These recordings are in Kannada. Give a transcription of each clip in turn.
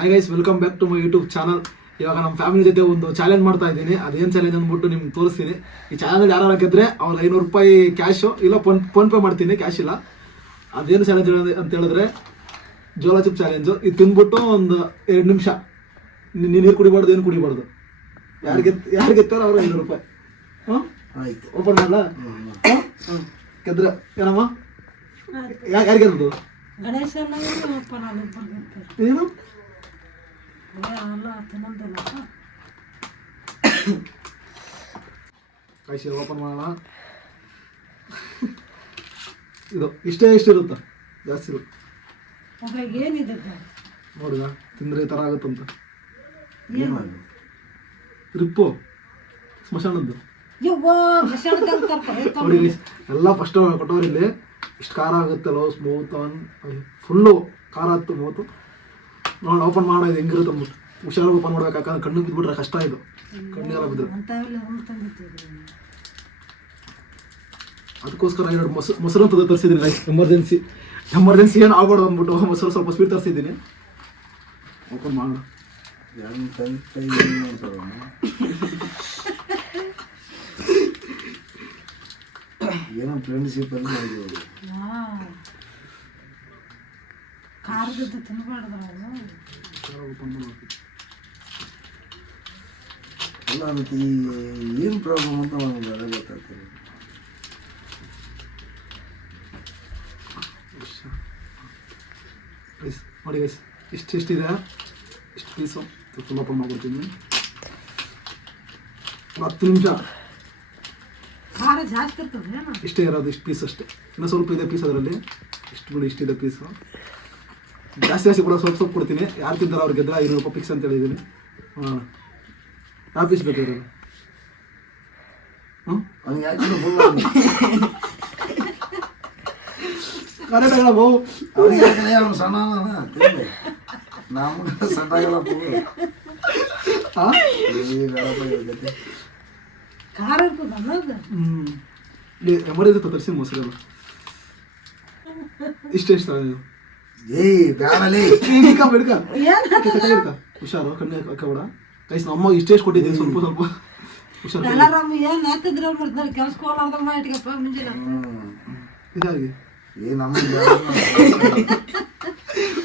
Hi guys, welcome back to my YouTube channel. ಇವಾಗ ನಮ್ಮ ಫ್ಯಾಮಿಲಿ ಜೊತೆ ಒಂದು ಚಾಲೆಂಜ್ ಮಾಡ್ತಾ ಇದ್ದೀನಿ. ಅದೇನು ಚಾಲೆಂಜ್ ಅಂದ್ಬಿಟ್ಟು ನಿಮ್ಗೆ ತೋರಿಸ್ತೀನಿ. ಈ ಚಾಲೆಂಜ್ ಯಾರು ಗೆದ್ರೆ ಅವ್ರು 500 ರೂಪಾಯಿ ಕ್ಯಾಶು ಇಲ್ಲ ಫೋನ್ ಪೇ ಮಾಡ್ತೀನಿ, ಕ್ಯಾಶ್ ಇಲ್ಲ. ಅದೇನು ಚಾಲೆಂಜ್ ಅಂತ ಹೇಳಿದ್ರೆ ಜೋಳ ಚಿಪ್ ಚಾಲೆಂಜು. ಇದು ತಿಂದ್ಬಿಟ್ಟು ಒಂದು 2 ನಿಮಿಷ ನೀರು ಕುಡಿಬಾರ್ದು, ಏನು ಕುಡಿಬಾರ್ದು. ಯಾರು ಗೆತ್ತಾರ ಅವ್ರು 500 ರೂಪಾಯಿ. ಹಾಂ ಆಯ್ತು, ಓಪನ್ ಮಾಡಲ? ಹಾಂ ಗೆದ್ರೆ ಏನಮ್ಮ? ಯಾರು ಗೆದ್ದು? ಏನು ಕಾಯಿಸಿ ಓಪನ್ ಮಾಡೋಣ. ಇದು ಇಷ್ಟೇ ಇರುತ್ತೆ, ಜಾಸ್ತಿ ಇರುತ್ತೆ. ನೋಡಿದ ತಿಂದ್ರೆ ಈ ಥರ ಆಗುತ್ತಂತ. ರಿಪ್ಪು ಸ್ಮಶಾನದ್ದು ನೋಡಿ ಎಲ್ಲ ಫಸ್ಟ್ ಕೊಟ್ಟವ್ರು. ಇಲ್ಲಿ ಇಷ್ಟು ಖಾರ ಆಗುತ್ತಲ್ಲೋ, ಸ್ಮೂತ್ ಫುಲ್ಲು ಖಾರ ಹತ್ತು ಮೂವತ್ತು. ನೋಡಿ ಓಪನ್ ಮಾಡೋದು ಹೆಂಗಿರುತ್ತೆ ಅಂದ್ಬಿಟ್ಟು ಹುಷಾರಾಗಿ ಓಪನ್ ಮಾಡ್ಬೇಕಾದ್ರೆ ಕಣ್ಣಿಗೆ ಬಿದ್ದುಬಿಟ್ರೆ ಕಷ್ಟ. ಇದು ಕಣ್ಣಿಗೆಲ್ಲ ಬಿದ್ದರೆ ಅದಕ್ಕೋಸ್ಕರ 2 ಮೊಸರು ಅಂತ ತರಿಸಿದ್ದೀನಿ ಗೈಸ್. ಎಮರ್ಜೆನ್ಸಿ ಏನು ಆಗ್ಬಾರ್ದು ಅಂದ್ಬಿಟ್ಟು ಮೊಸರು ಸ್ವಲ್ಪ ಸ್ವೀಟ್ ತರಿಸಿದ್ದೀನಿ. ಓಪನ್ ಮಾಡೋಣ. ಏನೋ ಫ್ರೆಂಡ್ಶಿಪ್ ಅಲ್ಲಿ ಅಲ್ಲ, ಅದಕ್ಕೆ ಏನು ಪ್ರಾಬ್ಲಮ್ ಅಂತ ನಮಗೆ ಅದೇ ಗೊತ್ತಾಗ್ತದೆ. ನೋಡಿ ಗೈಸ್, ಇಷ್ಟಿದೆ, ಇಷ್ಟು ಪೀಸು ಫುಲ್ ಓಪನ್ ಮಾಡ್ಬಿಡ್ತೀನಿ. 10 ನಿಮಿಷ ಇಷ್ಟೇ ಇರೋದು, ಇಷ್ಟು ಪೀಸ್ ಅಷ್ಟೇ. ಇನ್ನೂ ಸ್ವಲ್ಪ ಇದೆ ಪೀಸ್ ಅದರಲ್ಲಿ. ಇಷ್ಟು ಬಿಡಿ, ಇಷ್ಟಿದೆ ಪೀಸು. ಜಾಸ್ತಿ ಕೂಡ ಸ್ವಲ್ಪ ಕೊಡ್ತೀನಿ. ಯಾರು ತಿಂತಾರೆ ಅವ್ರಿಗೆ ಗೆದ್ರೆ 500 ರೂಪಾಯಿ ಫಿಕ್ಸ್ ಅಂತ ಹೇಳಿದ್ದೀನಿ. ಹಾಂ, ಯಾವ ಪೀಸ್ ಬೇಕು ಇರೋದು? ಕರೆಕ್ಟ್ ಹೇಳಬೋ. ಅವ್ನು ಸಣ್ಣ ನಮ್ಗೆ ಸಣ್ಣಾಗಲ್ಲ. ಎಮರ್ಜೆನ್ಸಿ ತರಿಸಿ ಮೊಸರೆಲ್ಲ ಇಷ್ಟೇ ಇಷ್ಟ. ಬಿಡ್ಕ ಹುಷಾರು, ಕಣ್ಣೆ ಹಾಕಬೇಡ ಕೈಸ್. ನಮ್ಮ ಇಷ್ಟೇ ಕೊಟ್ಟಿದ್ದೀನಿ, ಸ್ವಲ್ಪ ಸ್ವಲ್ಪ ಹುಷಾರು. ಇದಾಗಿ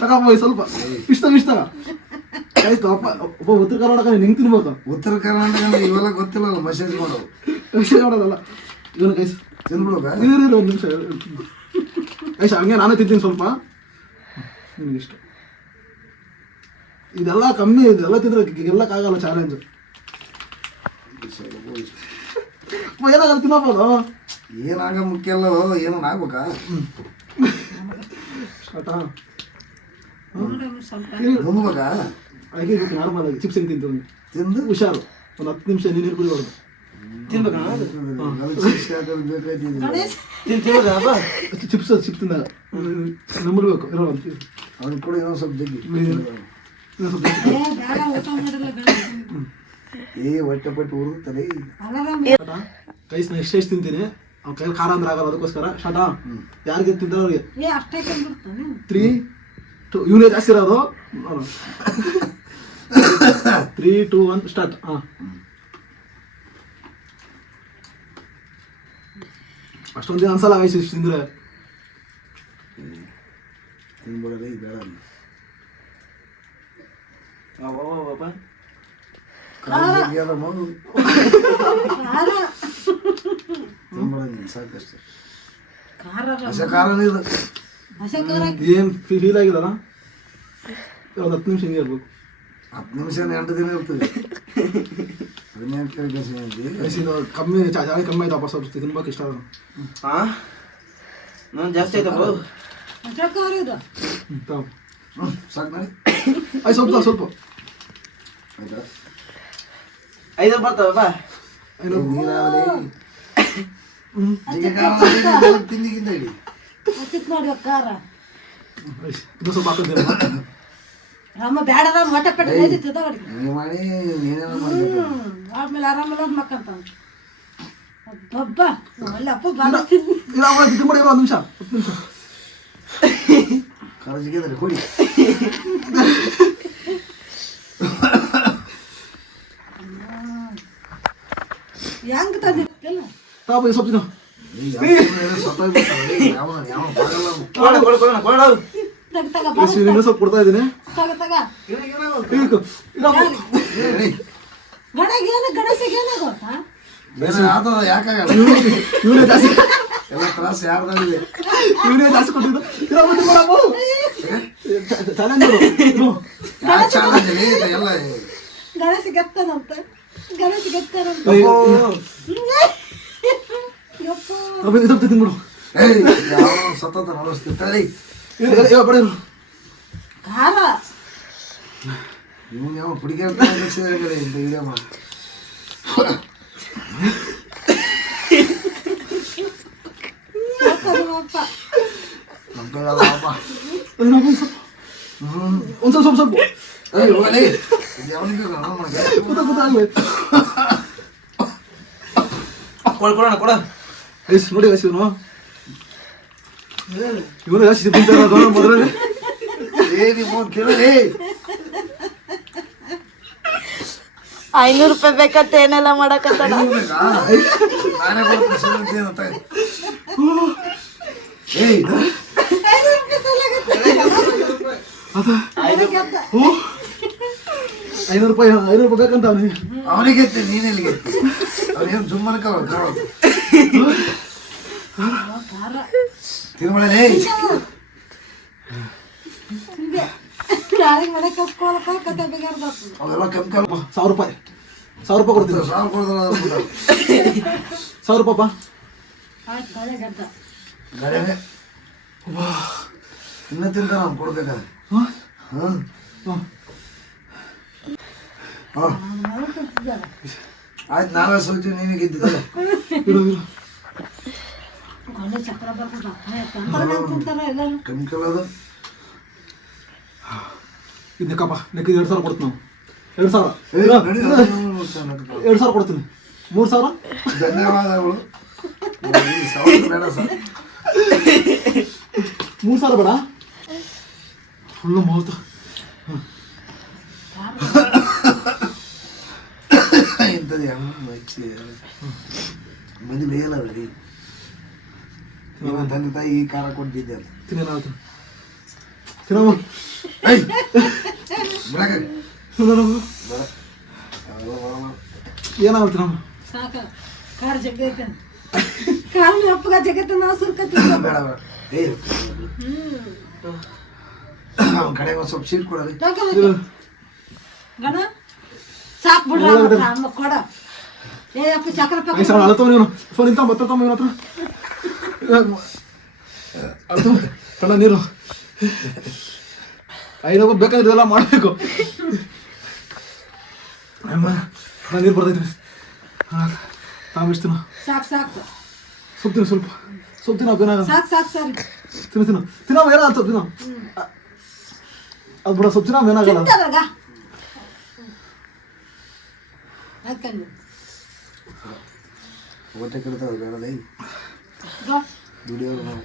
ತಗೋಬೋಯ್ ಸ್ವಲ್ಪ ಇಷ್ಟ ಆಯ್ತು. ಒಬ್ಬ ಉತ್ತರ ಕರ್ನಾಟಕ ಹೆಂಗೆ ತಿನ್ಬೇಕು? ಉತ್ತರ ಕರ್ನಾಟಕ ಇವೆಲ್ಲ ಗೊತ್ತಿಲ್ಲ, ಮೆಸೇಜ್ ಮಾಡೋದಲ್ಲ ಇವನು ಕೈಸ್. ತಿನ್ಬಿಡ್ಬೇಕ? ಇರು 1 ನಿಮಿಷ ಕೈಸ್. ಹಂಗೆ ನಾನೇ ತಿಂತೀನಿ ಸ್ವಲ್ಪ. ನಿನಗಿಷ್ಟ ಇದೆಲ್ಲ ಕಮ್ಮಿ, ಇದೆಲ್ಲ ತಿಂದ್ರೆ ಗೆಲ್ಲಕ್ಕಾಗಲ್ಲ ಚಾಲೆಂಜು. ಏನಾಗಲ್ಲ, ತಿನ್ನಬೋದು. ಏನಾಗ ಮುಖ್ಯ ಅಲ್ಲ, ಏನೋ ಆಗ್ಬೇಕಾ? ಸ್ಟಾರ್ಟಾ? ನುಂಗ್ಬೇಕಾ? ಹಾಗೆ ಗೊತ್ತು, ನಾರ್ಮಲ್ ಆಗಿ ಚಿಪ್ಸ್ ಹೆಂಗೆ ತಿಂತೀನಿ ತಿಂದು ಹುಷಾರು. ಒಂದು 10 ನಿಮಿಷ ನೀರು ಕುಡಿಬಾರ್ದು. ಚಿಪ್ಸ್ ತಿಂದಾಗ ನಂಬರ್ಬೇಕು ಇರೋ ಅವ್ನು ಕೂಡ ಏನೋ ಸ್ವಲ್ಪ ಜಗ್ಗಿ ಹೊಟ್ಟೆ ಪಟ್ಟು ಉರುತ್ತಾರೆ ಕೈಸ್. ನಾ ಎಷ್ಟು ತಿಂತೀನಿ, ಅವ್ನ ಕೈಯಲ್ಲಿ ಖಾರ ಅಂದ್ರೆ ಆಗಲ್ಲ, ಅದಕ್ಕೋಸ್ಕರ ಶಾಟಾ ಯಾರಿಗೆ ತಿಂತಾರೆ ಅವ್ರಿಗೆ 3 2 ಇವನೇ ಜಾಸ್ತಿ ಇರೋದು. 3 2 1 ಸ್ಟಾರ್ಟ್. ಹಾಂ, ಅಷ್ಟೊಂದು ಅನ್ಸಲ್ಲ ವಯಸ್ಸು ಇಷ್ಟು ತಿಂದರೆ. ತಿನ್ಬಿಡೋದೇ ಬೇಡ. ಮಗು ತಿನ್ಬಿಡ ಸಾಕಷ್ಟೇ. ಖಾರನೇ ಇದು. ಏನು ಫೀಲ್ ಆಗಿದಲ್ಲ? ಒಂದು 10 ನಿಮಿಷ ಹಿಂಗೆ ಇರ್ಬೇಕು. 10 ನಿಮಿಷ 8 ದಿನ ಇರ್ತದೆ. 18 ಕಮ್ಮಿ ಕಮ್ಮಿ ಆಯ್ತಪ್ಪ, ಸ್ವಲ್ಪ ತಿನ್ಬೇಕು ಇಷ್ಟ. ಹಾಂ, ನಾನು ಜಾಸ್ತಿ ಆಯ್ತಪ್ಪ. ಸಾಕು ಮಾಡಿ. ಆಯ್ತು, ಸ್ವಲ್ಪ ಆಯ್ತಾ? 5 ಬರ್ತಾವಪ್ಪ. ನೀರಾವರಿ ತಿಂಡಿಗಿಂತ ಇಡಿ. ಇದು ಸ್ವಲ್ಪ ಹಾಕೋದಿಲ್ಲ. ಮಾಡಿ ನೀನೇನೋ ಆಮೇಲೆ ಆರಾಮಲ್ಲ ಮಕ್ಕಂತ ನಿಮಿಷ ಕಾಲೇಜಿಗೆ ಕೊಡಿ ಸ್ವಲ್ಪ ತಿನ್ನು ಸತ್ತೋಗ್ಬಿಡ್ತಾನೆ ಯಾವ ಬಾಗಲ್ಲ ಕೊಡ ತಗ ತಗ ಗೈಸ್ ಇನ್ನೂ ಸ್ವಲ್ಪ ಕೊಡ್ತಾ ಇದ್ದೀನಿ ತಗ ತಗ ಹೇಳಿ ಗಣೇಶಗೆ ಏನಾಗೋತ್ತಾ ಬೇರೆ ಆತದ ಯಾಕಾಗಲ್ಲ ಇವನೇ ಜಾಸ್ತಿ ಎಲ್ಲ ತ್ರಾಸು ಯಾರ್ದಾಗಿದೆ ಇವನೇ ಜಾಸ್ತಿ ಕೊಟ್ಟಿದ್ದು ಚಾಲೆಂಜ್ ಯಾಕೆ ಚಾಲೆಂಜ್ ಎಲ್ಲ ಗಣೇಶ ಗೆತ್ತನಂತೆ ಗಣೇಶ ಗೆತ್ತನಂತೆ ಯಪ್ಪ ಸ್ವಲ್ಪ ತಿನ್ಬಿಡು ಏಯ್ ಯಾವ ಸತತ ನಡೆಸ್ತಿರ್ತಾರೆ ಬಡ ಖಾರ ಇವನು ಯಾವ ಹುಡುಗಿ ಅಂತ ಇಂತ ವಿಡಿಯೋ ಮಾಡಿ ಅಪ್ಪ ನಮ್ಮ ಕೈಲಪ್ಪ ಒಂದು ಸ್ವಲ್ಪ ಸ್ವಲ್ಪ ಏಯ್ ಹೋಗಲಿ ಇದು ಯಾವನಿಗೆ ನಮಗೆ ಕೊಡ ಐಸ್ ನೋಡಿ ಐಸ್ ಇವನು ಜಾಸ್ತಿ ತಿಂತಾರ ಮೊದಲೇ ನೀವು ಕೇಳಿ 500 ರೂಪಾಯಿ ಬೇಕಂತ ಏನೆಲ್ಲ ಮಾಡಕತ್ತಾನ ನಾನೇ ಬರ್ತೀನಿ ಅಂತ ಏಯ್ 500 ರೂಪಾಯಿ ಬೇಕಂತ ಅವನಿಗೆ ಅವನಿಗೆ ನೀನೆಲ್ಲಿ ಗೆತ್ತಿ ಅವನೇನು ಸುಮ್ಮನೆ ತಿರುಮಳೆ ನಾಳೆ ಮನೆ ಕಪ್ಕೊಳಕ ಕತೆ ಬೇಕಾರ್ದು ಅವೆಲ್ಲ ಕೆಮಿಕಲ್ 1000 ರೂಪಾಯಿ ಕೊಡ್ತೀನಿ ಸಾವಿರ ಕೊಡ್ತಾರೆ 1000 ರೂಪಾಯಿ ಆಯ್ತು ಗಳೆ ಗದ್ದ ಗಡೆನೆ ಇನ್ನ ತಿಂತ ನಾವು ಕೊಡ್ಬೇಕಾದ್ರೆ ಹಾಂ ಹಾಂ ಹಾಂ ಹಾಂ ಆಯ್ತು ನಾವೇ ಸೋಚು ನೀನು ಗೆದ್ದಿದ್ದಲ್ಲ ಇರು ಗಣೇಶ ಚಕ್ರ ಬರ್ಕೊಂಡು ತಿಂತಾರ ಎಲ್ಲರೂ ಕೆಮಿಕಲ್ ಅದು ಇದು ಲೆಕ್ಕಪ್ಪ ಲೆಕ್ಕ 2000 ಕೊಡ್ತೀನಿ ನಾವು 2000 ಏಯ್, 2000 ಕೊಡ್ತೀನಿ 3000 ಧನ್ಯವಾದಗಳು ಈ ಸವಾಲು ಬೇಡ ಸರ್ 3000 ಬೇಡ ಫುಲ್ಲು ಮೌತ ಇಂಥದ್ದು ಯಾವ ಮಚ್ಚಿ ಮದುವೆ ಬೇಯಲ್ಲ ರೀ ನಿಮ್ಮ ತಂದೆ ತಾಯಿ ಈ ಖಾರ ಕೊಟ್ಟಿದ್ದೆ ಅಂತ ತಿನ್ನಮ್ಮ ಏಯ್ ಬಿಡಕ ಏನಾಗುತ್ತೆ ನಮ್ಮ ಸಾಕ ಖಾರ ಜಗ್ಗೈತೆ ಖಾರ ಅಪ್ಪಗ ಜಗತ್ತ ನಾವು ಸುರ್ಕತ್ತೀವಿ ಬೇಡ ಬೇಡ ಏಯ್ ಅವನ ಕಡೆಗೆ ಒಂದು ಸ್ವಲ್ಪ ಸೀಟ್ ಕೊಡಲಿ ಗಣ ಸಾಕ್ ಬಿಡ್ರ ಅಮ್ಮ ಕೊಡ ಏ ಅಪ್ಪ ಚಕ್ರ ಐಸ್ ಅವನು ಅಳತವ ನೀನು ಫೋನ್ ಇಂತ ಬರ್ತಮ್ಮ ಇವನ ಹತ್ರ ಅಳತವ ಕಣ್ಣ ನೀರು 500 ಬೇಕಾದ್ರೆ ಇದೆಲ್ಲ ಮಾಡಬೇಕು ಅಮ್ಮ ನಾನು ನೀರು ಬರ್ತೈತಿ ತಾಮಿಸ್ತೀನ ಸಾಕು ಸಾಕು ಸ್ವಲ್ಪ ತಿನ್ನ ಏನಾಗ ಸಾಕು ಸಾಕು ಸರಿ ತಿನ್ನಮ್ಮ ಏನಾಗ ಸ್ವಲ್ಪ ತಿನ್ನ ಅದು ಬಿಡ ಸ್ವಲ್ಪ ತಿನ್ನಮ್ಮ ಏನಾಗಲ್ಲ ತಿಂತಾರಾಗ ಹಾಕಂಡು ಹೊಟ್ಟೆ ಕೆಡ್ತಾವೆ ಬೇಡ ದುಡಿಯೋರು ನಾವು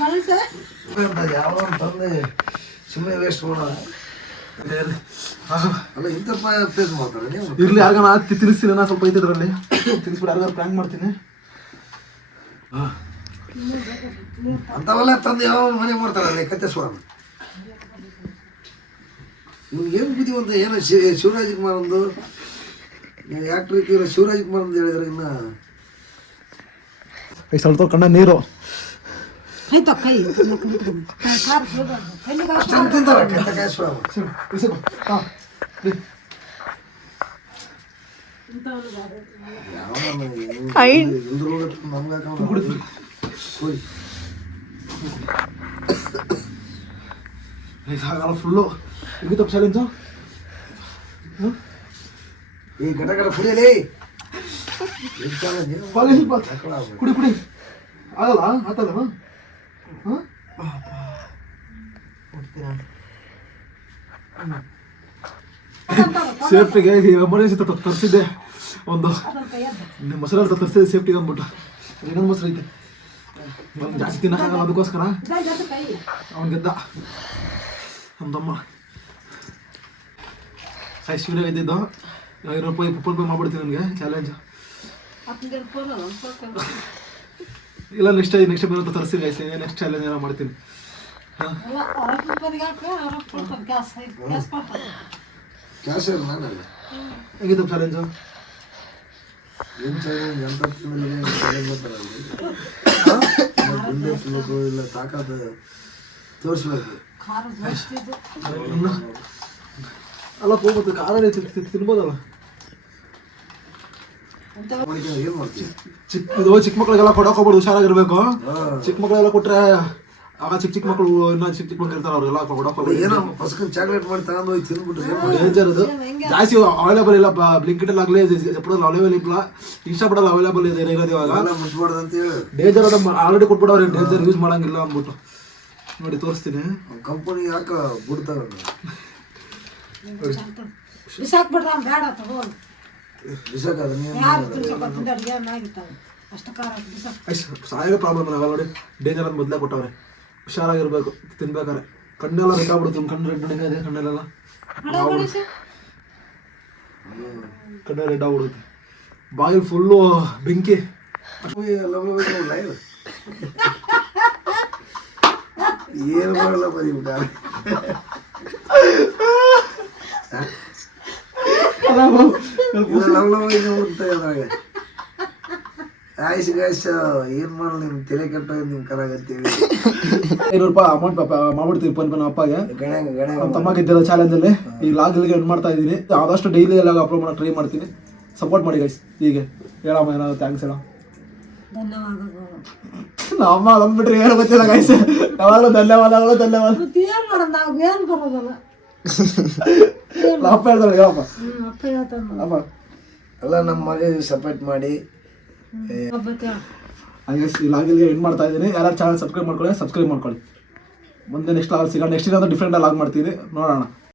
ಗಣೇಶ ಯಾವ ತಂದೆ ಸುಮ್ಮನೆ ವೇಸ್ಟ್ ಮಾಡೋಣ ಅಲ್ಲ ಇಂಥ ಪ್ಲೇಸ್ ಮಾಡ್ತಾರೆ ನೀವು ಇರ್ಲಿ ಯಾರಿಗಾನ ತಿನ್ನಿಸ್ತೀನಿ ನಾ ಸ್ವಲ್ಪ ಐತಿದ್ರಲ್ಲಿ ತಿನ್ನಿಸ್ಬಿಟ್ಟು ಯಾರಿಗಾರು ಪ್ರ್ಯಾಂಕ್ ಮಾಡ್ತೀನಿ ಅಂಥವೆಲ್ಲ ತಂದು ಯಾವ ಮನೆ ಮಾಡ್ತಾರಲ್ಲ ಕತ್ತೆ ಸ್ವಾಮಿ ನಿಮ್ಗೆ ಏನು ಬುದ್ಧಿವಂತ ಏನೋ ಶಿವರಾಜ್ ಕುಮಾರ್ ಒಂದು ಆ್ಯಕ್ಟ್ರ್ ಶಿವರಾಜ್ ಕುಮಾರ್ ಅಂತ ಹೇಳಿದ್ರೆ ಇನ್ನು ಐ ಸ್ವಲ್ಪ ಕಣ್ಣ ನೀರು ಆಯ್ತು ಕೈ ಅಷ್ಟೊಂದು ತಿಂತಾರೆ ಕತ್ತೆ ಕಾಯಿ ಸ್ವಾಮಿ ಹಾಂ ಎಲ್ರು ನಮ್ಗೆ ಆಗಲ್ಲ ಫುಲ್ಲು ಮುಗಿತಪ್ಪ ಚಾಲೆಂಜು ಈ ಗಟ ಕುಡಿಯಲಿ ಕುಡಿ ಆಗಲ್ಲ ಆತಲ್ಲ ಹಾಂ ಸೇಫ್ಟಿಗೆ ಎಮರ್ಜೆನ್ಸಿ ತರಿಸಿದ್ದೆ ಒಂದು ಮೊಸರಲ್ಲಿ ತರಿಸಿದ್ದೆ ಸೇಫ್ಟಿಗೆ ಅಂದ್ಬಿಟ್ಟು ಇನ್ನೊಂದು ಮೊಸರು ಐತೆ ಜಾಸ್ತಿ ತಿನ್ನಕ್ಕಾಗಲ್ಲ ಅದಕ್ಕೋಸ್ಕರ ಅವ್ನು ಗೆದ್ದ ನಮ್ಮ ತಮ್ಮ ಶಿವನೇ ಗೆದ್ದಿದ್ದು 500 ರೂಪಾಯಿ 30 ರೂಪಾಯಿ ಮಾಡ್ಬಿಡ್ತೀನಿ ನನಗೆ ಚಾಲೆಂಜ್ ಅಪ್ಪಂಗೆ ಫೋನ್ ಅಲ್ಲ ಇಲ್ಲ ನೆಕ್ಸ್ಟ್ ಬಂದು ತರಿಸಿ ಗೈಸ್ ನೆಕ್ಸ್ಟ್ ಚಾಲೆಂಜ್ ಏನೋ ಮಾಡ್ತೀನಿ. ಹಾಂ ಅವ್ರಪ್ಪನಿಗೆ ಹಾಕಿ ಅವ್ರಪ್ಪ ಕೊಡ್ತಾನೆ ಗ್ಯಾಸ್ ಕೊಡ್ತಾನೆ. ಕ್ಯಾಶ್ ನಾನಲ್ಲ ಹೇಗಿತ್ತು ಚಾಲೆಂಜು? ಏನು ಚಾಲೆಂಜ್ ಅಂತ ಗುಂಡೆ ಫುಲ್ಲು ಇಲ್ಲ ತಾಕತ್ತು ತೋರಿಸ್ಬೇಕು. ಖಾರ ಜಾಸ್ತಿ ಇದೆ. ಅಲ್ಲ ಹೋಗ್ಬೋದು ಕಾರಲ್ಲಿ ತಿನ್ಬೋದಲ್ಲ. ಏನು ಮಾಡ್ತೀವಿ ಚಿಕ್ಕ ಮಕ್ಳಿಗೆಲ್ಲ ಕೊಡೋಕೆ ಹೋಗ್ಬೋದು, ಹುಷಾರಾಗಿರ್ಬೇಕು. ಚಿಕ್ಕ ಮಕ್ಕಳೆಲ್ಲ ಕೊಟ್ರೆ ಆಗ ಚಿಕ್ಕ ಮಕ್ಕಳು ಇನ್ನೂ ಚಿಕ್ಕ ಮಕ್ಕಳು ಇರ್ತಾರೆ, ಅವ್ರೆಲ್ಲ ಕೊಡೋಕೆ ಏನೋ ಪಸ್ಕೊಂಡು ಚಾಕ್ಲೇಟ್ ಮಾಡಿ ತಗೊಂಡು ಹೋಗಿ ತಿಂದ್ಬಿಟ್ರೆ ಡೇಂಜರ್ ಅದು. ಜಾಸ್ತಿ ಅವೈಲೇಬಲ್ ಇಲ್ಲ, ಬ್ಲಿಂಕಿಟಲ್ಲಿ ಆಗಲಿ ಎಪ್ಪಡಲ್ಲಿ ಅವೈಲೇಬಲ್ ಇಲ್ಲ, ಇನ್ಸ್ಟಾಪಡಲ್ಲಿ ಅವೈಲೇಬಲ್ ಇದೆ ಇರೋದು ಇವಾಗ. ಮುಟ್ಬಾರ್ದು ಅಂತ ಹೇಳಿ ಡೇಂಜರ್ ಅದ ಆಲ್ರೆಡಿ ಕೊಟ್ಬಿಡವ್ರೆ, ಡೇಂಜರ್ ಯೂಸ್ ಮಾಡಂಗಿಲ್ಲ ಅಂದ್ಬಿಟ್ಟು. ನೋಡಿ ತೋರಿಸ್ತೀನಿ. ಕಂಪನಿ ಯಾಕೆ ಬಿಡ್ತಾವೆ ಬಿಸಾಕ್ಬಿಡ್ದ ಬೇಡ ತಗೋದು. ಬಿಸಾಕ ಯಾರು ತಿನ್ಸೋಕತ್ತಿಂದ ಅಡುಗೆ ಆಗಿರ್ತಾವೆ ಅಷ್ಟು ಖಾರ ಬಿಸಾಕ್. ಸಾಯಾಗ ಪ್ರಾಬ್ಲಮ್ ಆಗಲ್ಲ ನೋಡಿ, ಡೇಂಜರ್ ಅಂತ ಮೊದಲೇ ಕೊಟ್ಟವ್ರೆ. ಹುಷಾರಾಗಿರ್ಬೇಕು ತಿನ್ಬೇಕಾರೆ. ಕಣ್ಣೆಲ್ಲ ರೆಡ್ ಆಗ್ಬಿಡುತ್ತೆ, ಕಣ್ಣು ರೆಡ್ ಇದೆ, ಕಣ್ಣೆಲ್ಲ ಕಣ್ಣೆ ರೆಡ್ ಆಗ್ಬಿಡುತ್ತೆ, ಬಾಯಿಲ್ ಫುಲ್ಲು ಬೆಂಕಿ. ಏನು ಮಾಡಲ್ಲ ಬರೀಬಿಟ್ಟ ಆಯ್ಸು ಗಾಯ್ಸ ಏನು ಮಾಡಲ್ಲ, ನಿಮ್ ತಲೆ ಕೆಟ್ಟ ನಿಮ್ ಕರಾಗಂತೇಳಿ 500 ರೂಪಾಯಿ ಅಮೌಂಟ್ ಮಾಡ್ಬಿಡ್ತೀವಿ ಫೋನ್ ನಮ್ಮ ಅಪ್ಪಗೆ. ನಮ್ಮ ತಮ್ಮಗಿದ್ದಿರೋ ಚಾಲೆಂಜಲ್ಲಿ ಈ ಲಾಗಿಲ್ಗೆ ಏನು ಮಾಡ್ತಾ ಇದ್ದೀನಿ, ಆದಷ್ಟು ಡೈಲಿ ಎಲ್ಲ ಅಪ್ಲೋಡ್ ಮಾಡೋಕೆ ಟ್ರೈ ಮಾಡ್ತೀನಿ. ಸಪೋರ್ಟ್ ಮಾಡಿ ಗೈಸ್. ಹೀಗೆ ಹೇಳಮ್ಮ ಏನೋ ಥ್ಯಾಂಕ್ಸ್ ಹೇಳ. ಧನ್ಯವಾದಗಳು. ನಮ್ಮ ಅಂದ್ಬಿಟ್ರೆ ಏನು ಗೊತ್ತಿಲ್ಲ ಗೈಸ್, ಯಾವಾಗಲೂ ಧನ್ಯವಾದಗಳು ಧನ್ಯವಾದ. ಏನು ಮಾಡೋದು ನಾವು ಏನು ಬರೋದಲ್ಲ. ಅಪ್ಪ ಹೇಳ್ತಾಳೆ ಹೇಳಪ್ಪ. ಅಪ್ಪ ಹೇಳ್ತಾನೆ ಅಪ್ಪ ಎಲ್ಲ ನಮ್ಮ ಮಗ ಸಪೋರ್ಟ್ ಮಾಡಿ ಈ ಲಾಗಿಲ್ಗೆ ಏನು ಮಾಡ್ತಾ ಇದ್ದೀನಿ. ಯಾರು ಚಾನಲ್ ಸಬ್ಸ್ಕ್ರೈಬ್ ಮಾಡ್ಕೊಳ್ಳಿ, ಮುಂದೆ ನೆಕ್ಸ್ಟ್ ಲಾಗ್ ಸಿಗೋಣ. ನೆಕ್ಸ್ಟ್ ಇನ್ನೊಂದು ಡಿಫ್ರೆಂಟ್ ಲಾಗ್ ಮಾಡ್ತೀನಿ, ನೋಡೋಣ.